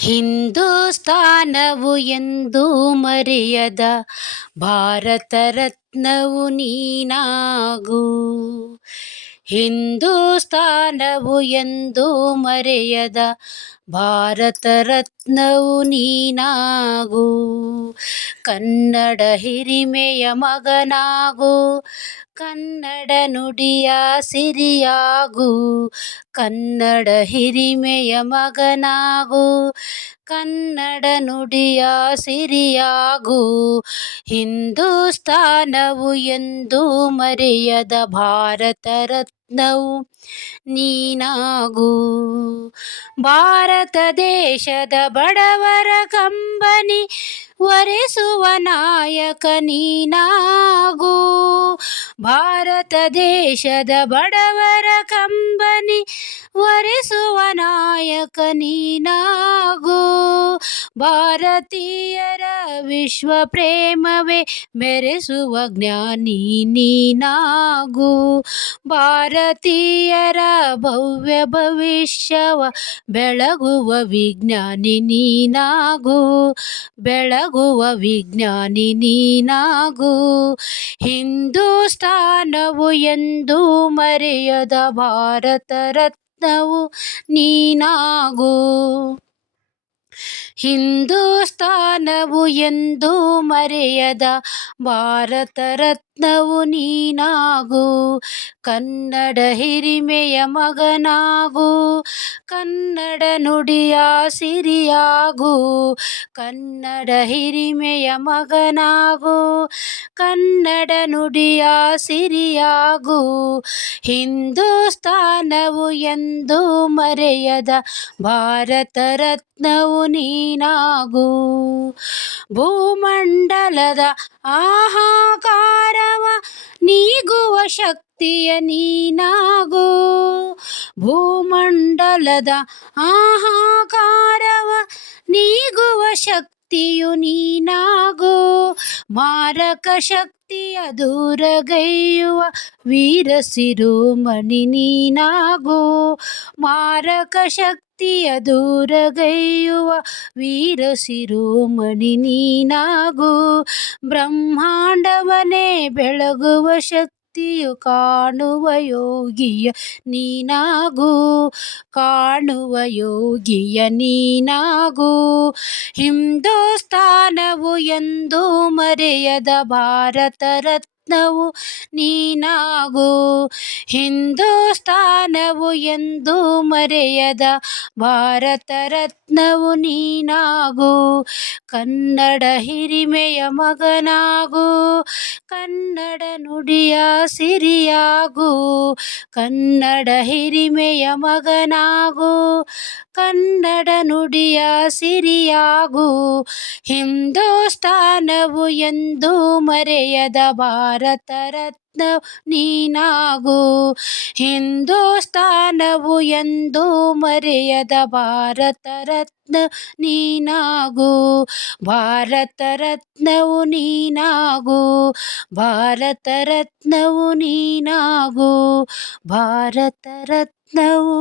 ಹಿಂದೂಸ್ತಾನವು ಎಂದೂ ಮರೆಯದ ಭಾರತ ರತ್ನವು ನೀನಾಗು. ಹಿಂದೂಸ್ತಾನವು ಎಂದೂ ಮರೆಯದ ಭಾರತ ರತ್ನವು ನೀನಾಗು. ಕನ್ನಡ ಹಿರಿಮೆಯ ಮಗನಾಗು, ಕನ್ನಡ ನುಡಿಯ ಸಿರಿಯಾಗು. ಕನ್ನಡ ಹಿರಿಮೆಯ ಮಗನಾಗು, ಕನ್ನಡ ನುಡಿಯ ಸಿರಿಯಾಗು. ಹಿಂದೂಸ್ತಾನವು ಎಂದೂ ಮರೆಯದ ಭಾರತ ರತ್ನವು ನೀನಾಗು. ಭಾರತ ದೇಶದ ಬಡವರ ಕಂಬನಿ ಒರೆಸುವ ನಾಯಕ ನೀನಾಗು. ಭಾರತ ದೇಶದ ಬಡವರ ಕಂಬನಿ ಒರೆಸುವ ನಾಯಕ ನೀನಾಗು. ಭಾರತೀಯರ ವಿಶ್ವ ಪ್ರೇಮವೇ ಮೆರೆಸುವ ಜ್ಞಾನಿ ನೀನಾಗು. ಭಾರತೀಯರ ಭವ್ಯ ಭವಿಷ್ಯವ ಬೆಳಗುವ ವಿಜ್ಞಾನಿ ನೀನಾಗು. ಬೆಳಗುವ ವಿಜ್ಞಾನಿ ನೀನಾಗು. ಹಿಂದೂಸ್ತಾನವು ಎಂದೂ ಮರೆಯದ ಭಾರತ ರತ್ನವು ನೀನಾಗು. ಹಿಂದೂಸ್ತಾನವು ಎಂದೂ ಮರೆಯದ ಭಾರತ ರತ್ನವು ನೀನಾಗು. ಕನ್ನಡ ಹಿರಿಮೆಯ ಮಗನಾಗು, ಕನ್ನಡ ನುಡಿಯ ಸಿರಿಯಾಗು. ಕನ್ನಡ ಹಿರಿಮೆಯ ಮಗನಾಗು, ಕನ್ನಡ ನುಡಿಯ ಸಿರಿಯಾಗು. ಹಿಂದೂಸ್ತಾನವು ಎಂದೂ ಮರೆಯದ ಭಾರತ ರತ್ನವು ನೀನಾಗು. ಭೂಮಂಡಲದ ಆಹಾಕಾರವ ನೀಗುವ ಶಕ್ತಿಯ ನೀನಾಗು. ಭೂಮಂಡಲದ ಆಹಾಕಾರವ ನೀಗುವ ಶಕ್ತಿಯು ನೀನಾಗು. ಮಾರಕ ಶಕ್ತಿಯ ದೂರಗೈಯುವ ವೀರ ಶಿರೋಮಣಿ ನೀನಾಗು. ಮಾರಕ ಶಕ್ತಿಯ ದೂರಗೈಯುವ ವೀರ ಶಿರೋಮಣಿ ನೀನಾಗು. ಬ್ರಹ್ಮಾಂಡವನೇ ಬೆಳಗುವ ಶಕ್ತಿಯು ಕಾಣುವ ಯೋಗಿಯ ನೀನಾಗು. ಕಾಣುವ ಯೋಗಿಯ ನೀನಾಗು. ಹಿಂದೂಸ್ತಾನವು ಎಂದೂ ಮರೆಯದ ಭಾರತ ರತ್ನವು ನೀನಾಗು. ಹಿಂದೂಸ್ತಾನವು ಎಂದೂ ಮರೆಯದ ಭಾರತ ರತ್ನವು ನೀನಾಗು. ಕನ್ನಡ ಹಿರಿಮೆಯ ಮಗನಾಗು, ಕನ್ನಡ ನುಡಿಯ ಸಿರಿಯಾಗು. ಕನ್ನಡ ಹಿರಿಮೆಯ ಮಗನಾಗು, ಕನ್ನಡ ನುಡಿಯ ಸಿರಿಯಾಗು. ಹಿಂದೂಸ್ತಾನವು ಎಂದೂ ಮರೆಯದ ಭಾರತ ರತ್ನ ನೀನಾಗು. ಹಿಂದೂಸ್ತಾನವು ಎಂದೂ ಮರೆಯದ ಭಾರತ ರತ್ನ ನೀನಾಗು. ಭಾರತ ರತ್ನವು ನೀನಾಗು. ಭಾರತ ರತ್ನವು ನೀನಾಗು. ಭಾರತ ರತ್ನವು